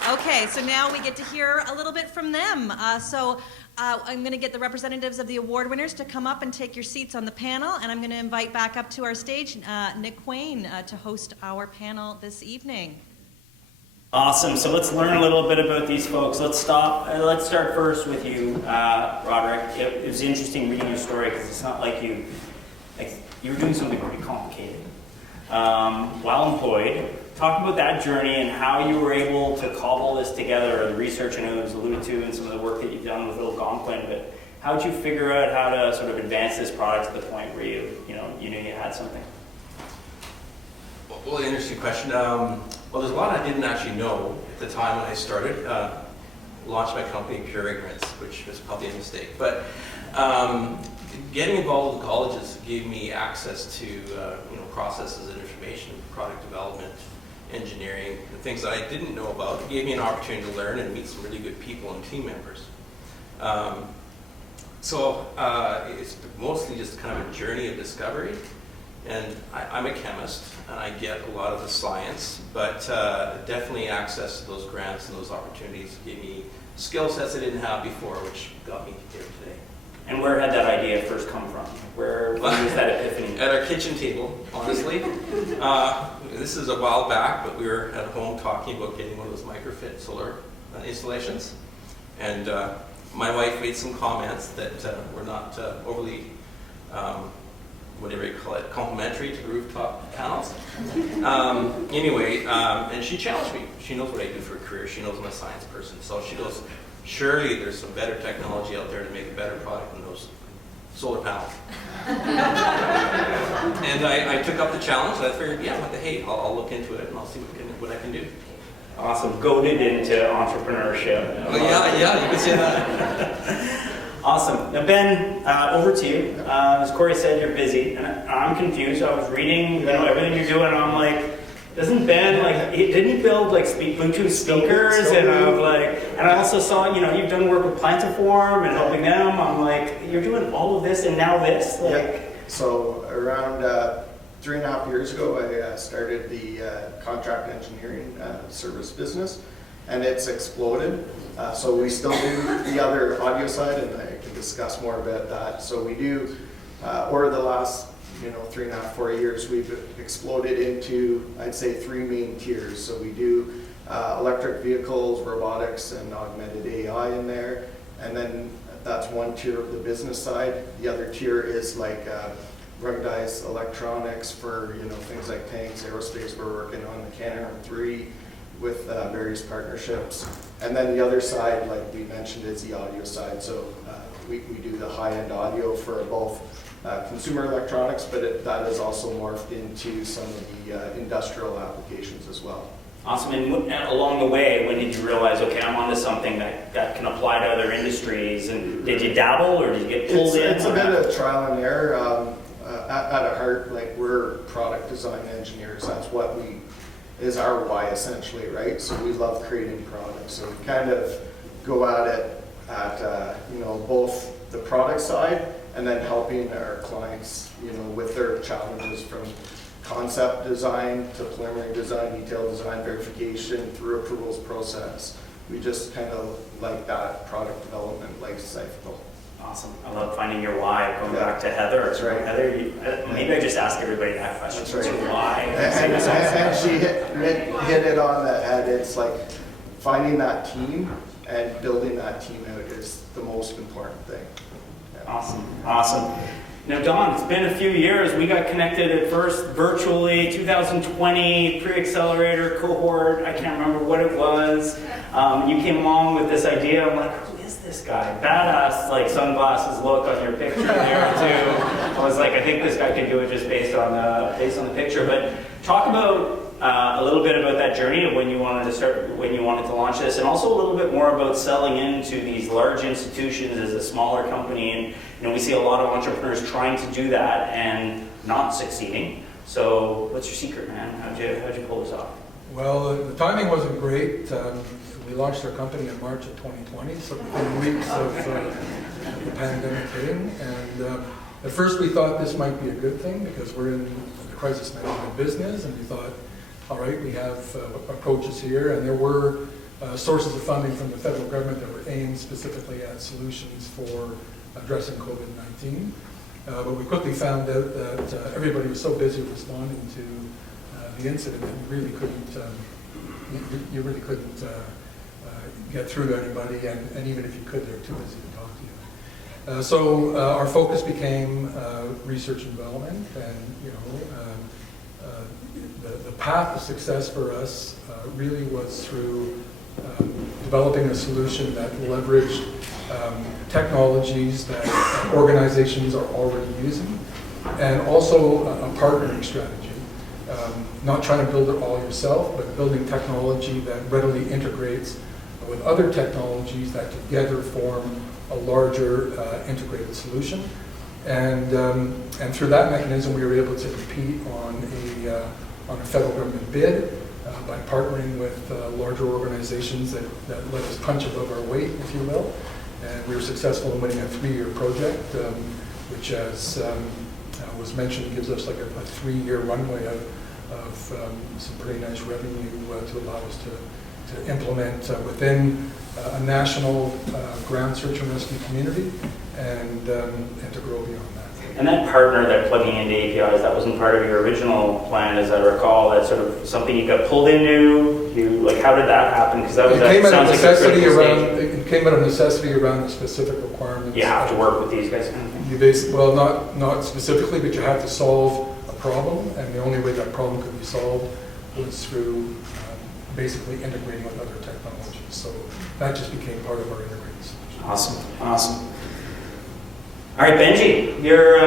Okay, so now we get to hear a little bit from them. I'm going to get the representatives of the award winners to come up and take your seats on the panel, and I'm going to invite back up to our stage Nick Quain to host our panel this evening. Awesome. So let's learn a little bit about these folks. Let's start first with you, Roderick. It was interesting reading your story because it's not like you were doing something pretty complicated while employed. Talk about that journey and how you were able to cobble this together. The research I know was alluded to and some of the work that you've done with Algonquin, but how did you figure out how to sort of advance this product to the point where you knew you had something? Well, interesting question. Well, there's a lot I didn't actually know at the time when I started. launched my company Pure Ignorance, which was probably a mistake. But getting involved with colleges gave me access to processes and information, product development, engineering, the things that I didn't know about. It gave me an opportunity to learn and meet some really good people and team members. So it's mostly just kind of a journey of discovery. And I'm a chemist, and I get a lot of the science, but definitely access to those grants and those opportunities gave me skill sets I didn't have before, which got me here today. And where had that idea first come from? Where was that epiphany? At our kitchen table, honestly. This is a while back, but we were at home talking about getting one of those microfit solar installations. And my wife made some comments that were not overly, whatever you call it, complimentary to the rooftop panels. Anyway, and she challenged me. She knows what I do for a career. She knows I'm a science person. So she goes, surely there's some better technology out there to make a better product than those solar panels. And I took up the challenge. I figured, yeah, what the hey, I'll look into it and I'll see what I can do. Awesome. Goaded into entrepreneurship. Oh, yeah, you can say that. Awesome. Now, Ben, over to you. As Corey said, you're busy, and I'm confused. I was reading, everything you're doing, and I'm like, doesn't Ben, didn't he build Bluetooth speakers? And I also saw, you've done work with Plantiform and helping them. I'm like, you're doing all of this and now this? So around 3.5 years ago, I started the contract engineering service business, and it's exploded. So we still do the other audio side, and I can discuss more about that. So we do, over the last 3.5, 4 years, we've exploded into, I'd say, 3 main tiers. So we do electric vehicles, robotics, and augmented AI in there. And then that's one tier of the business side. The other tier is ruggedized electronics for things like tanks, aerospace. We're working on the Canadarm3 with various partnerships. And then the other side, like we mentioned, is the audio side. So we do the high-end audio for both consumer electronics, but that has also morphed into some of the industrial applications as well. Awesome. And along the way, when did you realize, okay, I'm onto something that can apply to other industries? And did you dabble, or did you get pulled in? It's a bit of trial and error. At our heart, we're product design engineers. That's what is our why, essentially, right? So we love creating products. So we kind of go at it at both the product side and then helping our clients, with their challenges from concept design to preliminary design, detailed design, verification, through approvals process. We just kind of like that product development life cycle. Awesome. I love finding your why. Going back to Heather. That's right. Heather, maybe I just ask everybody that question. That's right. Why? And she hit it on the head. It's like finding that team and building that team out is the most important thing. Awesome. Now, Don, it's been a few years. We got connected at first virtually, 2020, pre-accelerator cohort. I can't remember what it was. You came along with this idea. I'm like, who is this guy? Badass, sunglasses look on your picture there, too. I was like, I think this guy could do it just based on the picture. But talk about a little bit about that journey of when you wanted to launch this, and also a little bit more about selling into these large institutions as a smaller company. And we see a lot of entrepreneurs trying to do that and not succeeding. So what's your secret, man? How'd you pull this off? Well, the timing wasn't great. We launched our company in March of 2020, so within weeks of the pandemic hitting. And at first we thought this might be a good thing because we're in the crisis management business, and we thought, all right, we have approaches here, and there were sources of funding from the federal government that were aimed specifically at solutions for addressing COVID-19. But we quickly found out that everybody was so busy responding to the incident that you really couldn't get through to anybody, and even if you could, they're too busy to talk to you. So our focus became research and development, and the path to success for us really was through developing a solution that leveraged technologies that organizations are already using, and also a partnering strategy. Not trying to build it all yourself, but building technology that readily integrates with other technologies that together form a larger integrated solution. And through that mechanism, we were able to compete on a federal government bid by partnering with larger organizations that let us punch above our weight, if you will. And we were successful in winning a 3-year project, which, as was mentioned, gives us like a 3-year runway of some pretty nice revenue to allow us to implement within a national ground search and rescue community and to grow beyond that. And that partner, that plugging into APIs, that wasn't part of your original plan, as I recall. That's sort of something you got pulled into. How did that happen? Because that sounds like a critical stage. It came out of necessity around the specific requirements. You have to work with these guys. Well, not specifically, but you have to solve a problem, and the only way that problem could be solved was through basically integrating with other technologies. So that just became part of our integrated solution. Awesome. All right, Benji, you're,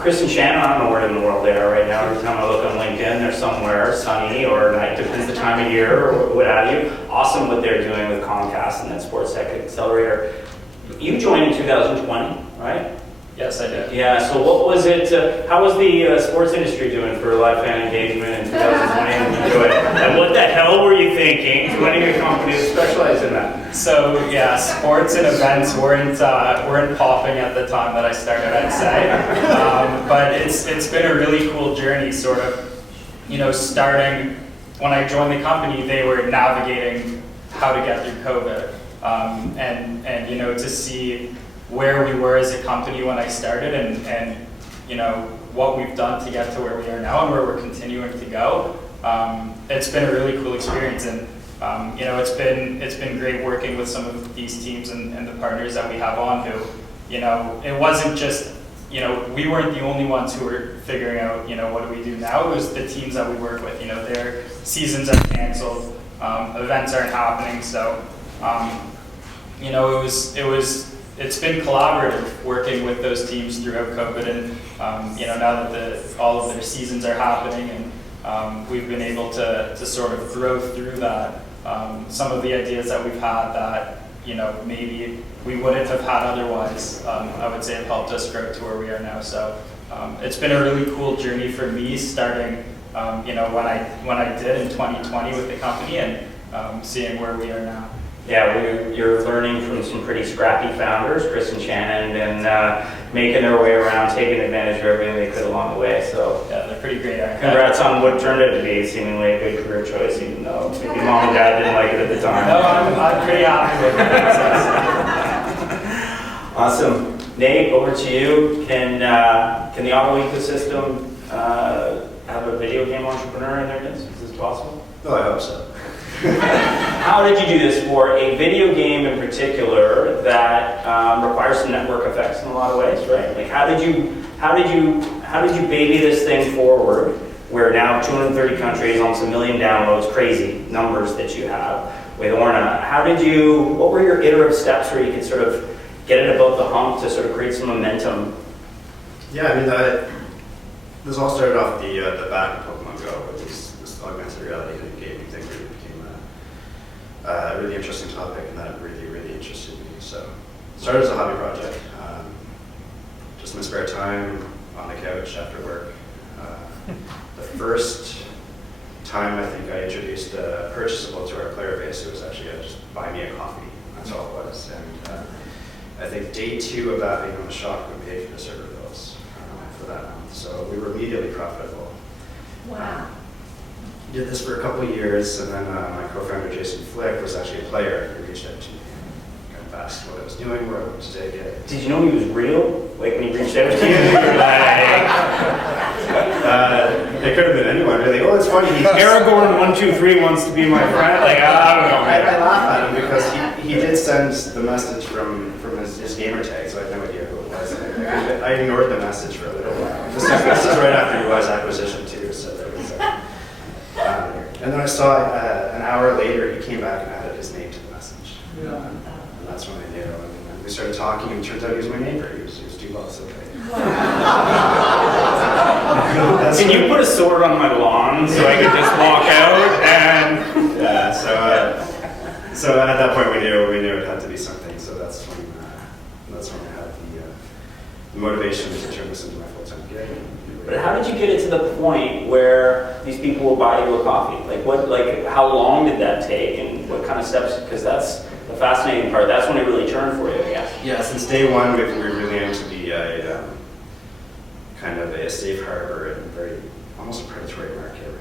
Chris and Shannon, I don't know where in the world they are right now. Every time I look on LinkedIn, they're somewhere sunny or night, depends the time of year or what have you. Awesome what they're doing with Comcast and that Sports Tech Accelerator. You joined in 2020, right? Yes, I did. Yeah, so what was it, how was the sports industry doing for live fan engagement in 2020? And what the hell were you thinking joining a company that specializes in that? So yeah, sports and events weren't popping at the time that I started, I'd say. But it's been a really cool journey, sort of, starting when I joined the company, they were navigating how to get through COVID. And to see where we were as a company when I started and what we've done to get to where we are now and where we're continuing to go. It's been a really cool experience, and it's been great working with some of these teams and the partners that we have on who, it wasn't just, we weren't the only ones who were figuring out, what do we do now? It was the teams that we work with, their seasons are canceled, events aren't happening, so it's been collaborative working with those teams throughout COVID, and now that all of their seasons are happening, and we've been able to sort of grow through that. Some of the ideas that we've had that maybe we wouldn't have had otherwise, I would say have helped us grow to where we are now. So it's been a really cool journey for me, starting when I did in 2020 with the company, and seeing where we are now. Yeah, you're learning from some pretty scrappy founders, Chris and Shannon, and making their way around, taking advantage of everything they could along the way. So yeah, they're pretty great. Congrats on what turned out to be seemingly a good career choice, even though maybe mom and dad didn't like it at the time. No, I'm pretty happy with it. Awesome. Nate, over to you. Can the auto ecosystem have a video game entrepreneur in their midst? Is this possible? Oh, I hope so. How did you do this for a video game in particular that requires some network effects in a lot of ways, right? Like how did you baby this thing forward, where now 230 countries, almost 1 million downloads, crazy numbers that you have with Orna? What were your iterative steps where you could sort of get it above the hump to sort of create some momentum? Yeah, I mean, this all started off the back of Pokemon Go, with this augmented reality gaming thing really became a really interesting topic, and that really, really interested me. So it started as a hobby project, just in my spare time, on the couch after work. The first time I think I introduced a purchasable to our player base, it was actually just buy me a coffee. That's all it was. And I think day 2 of that being on the shop, we paid for the server bills for that month. So we were immediately profitable. Wow. Did this for a couple of years, and then my co-founder Jason Flick was actually a player who reached out to me, kind of asked what I was doing, where I wanted to take it. Did you know he was real? Like when he reached out to you? It could have been anyone, really. Oh, it's funny. Aragorn123 wants to be my friend. Like I don't know. I laugh at him because he did send the message from his gamer tag, so I had no idea who it was. I ignored the message for a little while. This is right after UI's acquisition too, so there was. And then I saw an hour later he came back and added his name to the message. Yeah. And that's when I knew. And we started talking, and it turns out he was my neighbor. He was too well, so Can you put a sword on my lawn so I could just walk out and... Yeah, so So at that point, we knew it had to be something. So that's when I had the motivation to turn this into my full-time gig. But how did you get it to the point where these people will buy you a coffee? How long did that take, and what kind of steps? Because that's the fascinating part. That's when it really turned for you, I guess. Yeah, since day one, we really aimed to be a kind of a safe harbor and very almost a predatory market, really.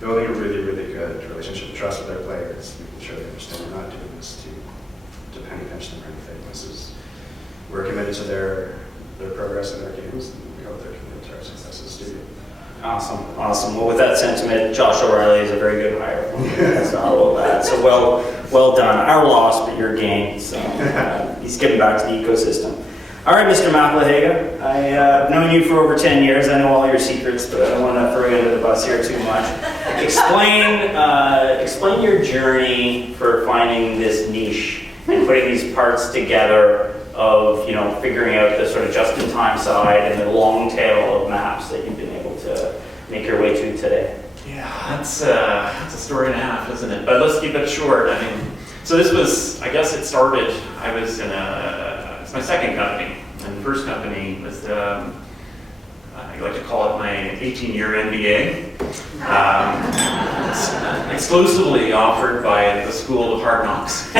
Building a really, really good relationship of trust with our players, making sure they understand we're not doing this to penny pinch them or anything. We're committed to their progress in their games, and we hope they're committed to our success as a studio. Awesome. Well, with that sentiment, Josh O'Reilly is a very good hire. So all of that. So well done. Our loss, but your gain. So he's getting back to the ecosystem. All right, Mr. Maplehaga, I've known you for over 10 years. I know all your secrets, but I don't want to throw you under the bus here too much. Explain your journey for finding this niche and putting these parts together of, figuring out the sort of just-in-time side and the long tail of maps that you've been able to make your way to today. Yeah, that's a story and a half, isn't it? But let's keep it short. So this was, I guess it started, it's my second company. And the first company was, I like to call it my 18-year MBA. Exclusively offered by the School of Hard Knocks.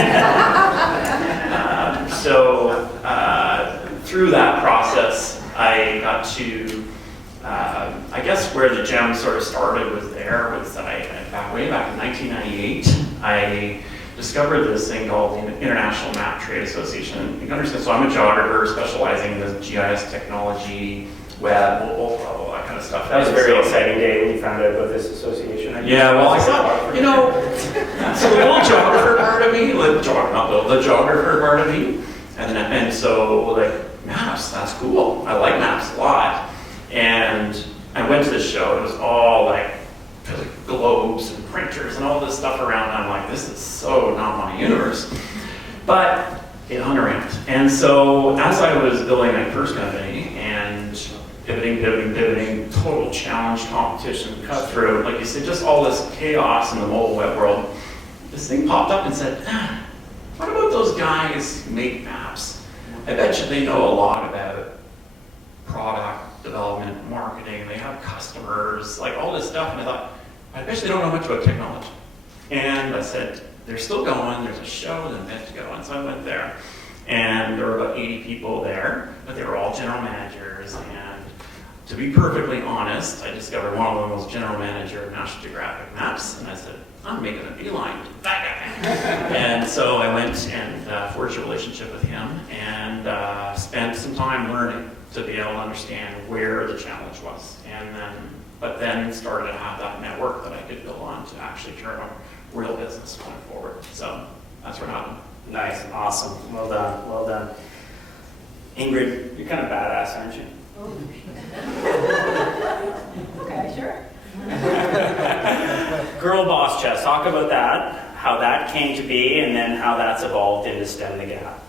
Through that process, I got to, I guess where the gem sort of started was way back in 1998, I discovered this thing called the International Map Trade Association. You can understand, so I'm a geographer specializing in this GIS technology, web, all that kind of stuff. That was a very exciting day when you found out about this association. Yeah, well, I thought, so the little geographer part of me, the geographer part of me, and so maps, that's cool. I like maps a lot. And I went to the show, it was all like globes and printers and all this stuff around. And I'm like, this is so not my universe. But it hung around. And so as I was building my first company and pivoting, total challenge, competition, cutthroat, like you said, just all this chaos in the mobile web world, this thing popped up and said, what about those guys who make maps? I bet you they know a lot about product development, marketing, they have customers, like all this stuff. And I thought, I bet you they don't know much about technology. And I said, they're still going, there's a show, an event to go. And so I went there. And there were about 80 people there, but they were all general managers. And to be perfectly honest, I discovered one of them was general manager of National Geographic Maps. And I said, I'm making a beeline to that guy. And so I went and forged a relationship with him and spent some time learning to be able to understand where the challenge was. But then started to have that network that I could build on to actually turn a real business going forward. So that's what happened. Nice, awesome, well done. Ingrid, you're kind of badass, aren't you? Okay, sure. Girl Boss Chess, talk about that, how that came to be, and then how that's evolved into STEM the Gap.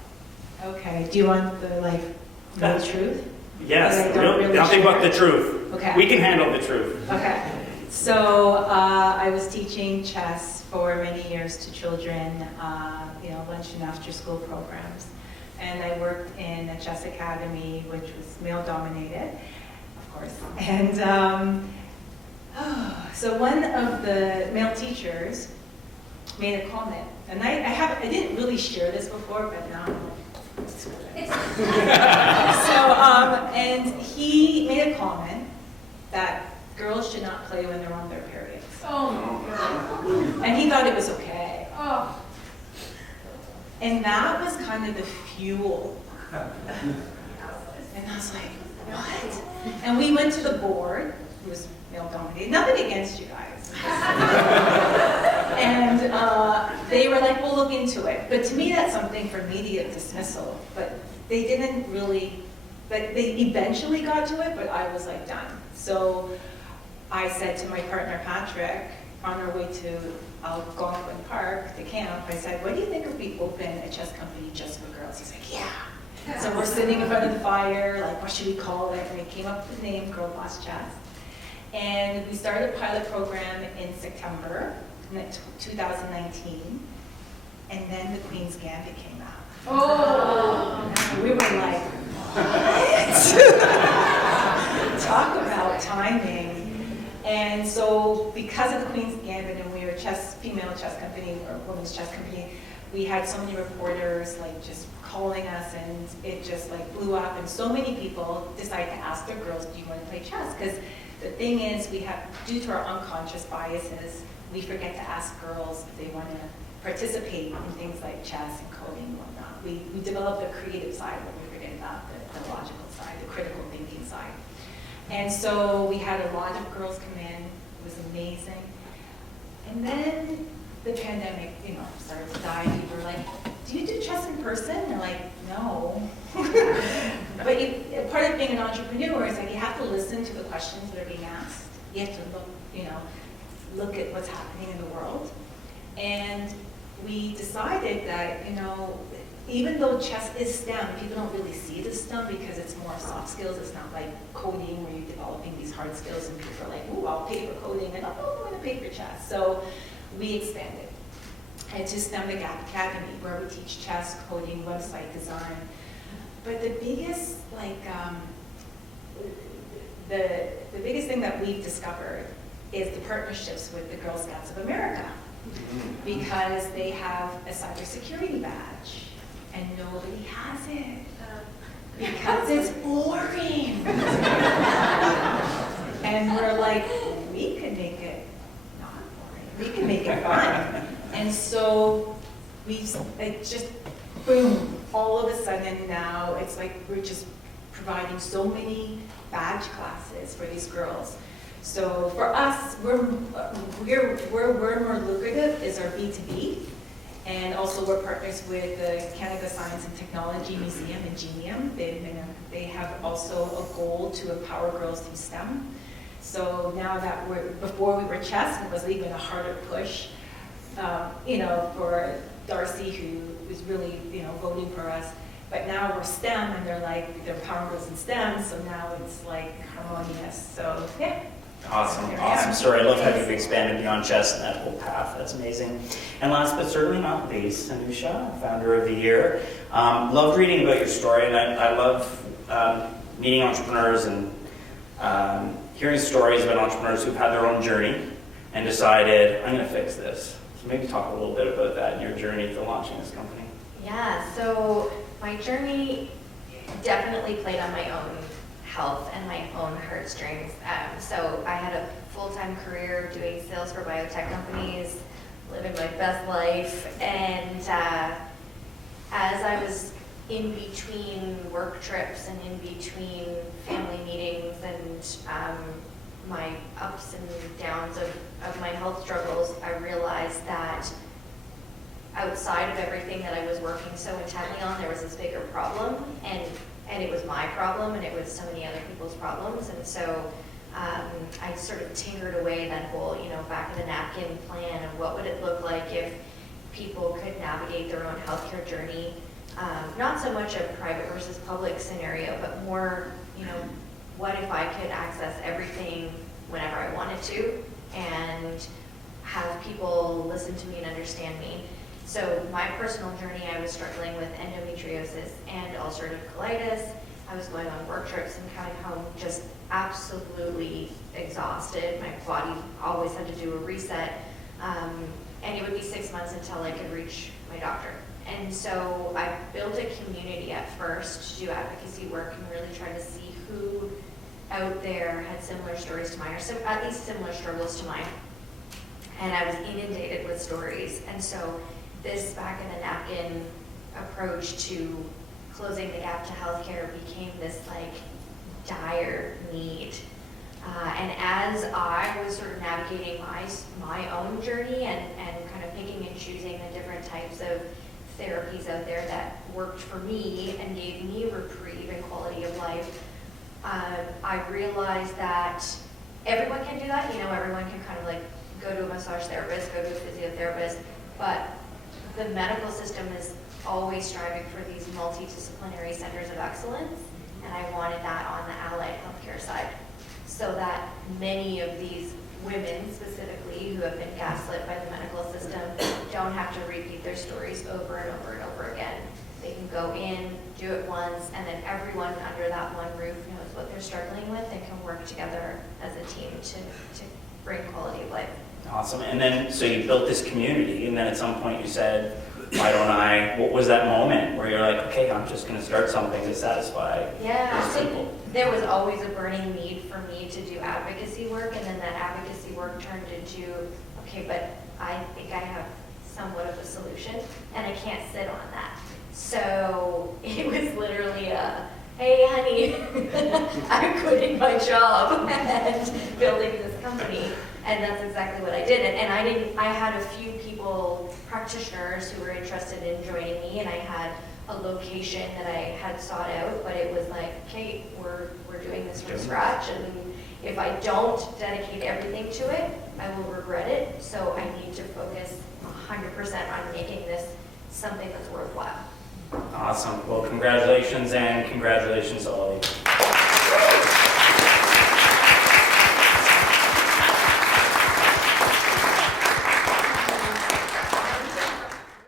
Okay, do you want the truth? Yes, nothing but the truth. Okay. We can handle the truth. Okay. So I was teaching chess for many years to children, lunch and after school programs. And I worked in a chess academy, which was male dominated, of course. And so one of the male teachers made a comment. And I didn't really share this before, but now and he made a comment that girls should not play when they're on their periods. Oh my God. And he thought it was okay. Oh. And that was kind of the fuel. And I was like, what? And we went to the board, who was male dominated. Nothing against you guys. And they were like, we'll look into it. But to me, that's something for immediate dismissal. But they didn't really, they eventually got to it, but I was like, done. So I said to my partner, Patrick, on our way to Algonquin Park, the camp, I said, what do you think if we open a chess company just for girls? He's like, yeah. So we're sitting in front of the fire, like, what should we call it? And we came up with the name Girl Boss Chess. And we started a pilot program in September 2019. And then the Queen's Gambit came out. Oh! And we were like, what? Talk about timing. And so because of the Queen's Gambit, and we were a female chess company, or women's chess company, we had so many reporters like just calling us, and it just like blew up, and so many people decided to ask their girls, do you want to play chess? Because the thing is, we have, due to our unconscious biases, we forget to ask girls if they want to participate in things like chess and coding and whatnot. We develop the creative side, but we forget about the logical side, the critical thinking side. And so we had a lot of girls come in. It was amazing. And then the pandemic, started to die. People were like, do you do chess in person? They're like, no. But part of being an entrepreneur is like you have to listen to the questions that are being asked. You have to look at what's happening in the world. And we decided that, even though chess is STEM, people don't really see it as STEM because it's more soft skills. It's not like coding where you're developing these hard skills and people are like, ooh, I'll pay for coding and I'm going to pay for chess. So we expanded to STEM Academy, where we teach chess, coding, website design. But the biggest, the biggest thing that we've discovered is the partnerships with the Girl Scouts of America, because they have a cybersecurity badge and nobody has it because it's boring. And we're like, we could make it not boring. We can make it fun. And so we just, boom, all of a sudden now it's like we're just providing so many badge classes for these girls. So for us, where we're more lucrative is our B2B. And also we're partners with the Canada Science and Technology Museum in Genium. They have also a goal to empower girls through STEM. So now that before we were chess, it was even a harder push, for Darcy, who was really, voting for us. But now we're STEM, and they're empowering girls in STEM, so now it's like harmonious. So yeah. Awesome story. I love how you've expanded beyond chess and that whole path. That's amazing. And last but certainly not least, Anusha, founder of the year. Loved reading about your story, and I love meeting entrepreneurs and hearing stories about entrepreneurs who've had their own journey and decided, I'm going to fix this. So maybe talk a little bit about that and your journey to launching this company. Yeah, so my journey definitely played on my own health and my own heartstrings. So I had a full-time career doing sales for biotech companies, living my best life, and as I was in between work trips and in between family meetings and my ups and downs of my health struggles, I realized that outside of everything that I was working so intently on, there was this bigger problem, and it was my problem, and it was so many other people's problems. And so I sort of tinkered away that whole, back of the napkin plan of what would it look like if people could navigate their own healthcare journey. Not so much a private versus public scenario, but more, what if I could access everything whenever I wanted to and have people listen to me and understand me. So my personal journey, I was struggling with endometriosis and ulcerative colitis. I was going on work trips and coming home just absolutely exhausted. My body always had to do a reset. And it would be 6 months until I could reach my doctor. And so I built a community at first to do advocacy work and really try to see who out there had similar stories to mine, or at least similar struggles to mine. And I was inundated with stories. And so this back in the napkin approach to closing the gap to healthcare became this dire need. And as I was sort of navigating my own journey and kind of picking and choosing the different types of therapies out there that worked for me and gave me reprieve and quality of life, I realized that everyone can do that. Everyone can kind of go to a massage therapist, go to a physiotherapist, but the medical system is always striving for these multidisciplinary centers of excellence, and I wanted that on the allied healthcare side, so that many of these women specifically who have been gaslit by the medical system don't don't have to repeat their stories over and over and over again. They can go in, do it once, and then everyone under that one roof knows what they're struggling with and can work together as a team to bring quality of life. Awesome. And then, so you built this community, and then at some point you said, why don't I, what was that moment where you're like, okay, I'm just going to start something to satisfy those people? There was always a burning need for me to do advocacy work, and then that advocacy work turned into, okay, but I think I have somewhat of a solution, and I can't sit on that. So it was literally a, hey honey, I'm quitting my job and building this company. And that's exactly what I did. And I had a few people, practitioners, who were interested in joining me, and I had a location that I had sought out, but it was like, okay, we're doing this from scratch, and if I don't dedicate everything to it, I will regret it. So I need to focus 100% on making this something that's worthwhile. Awesome. Well, congratulations, and congratulations to all of you.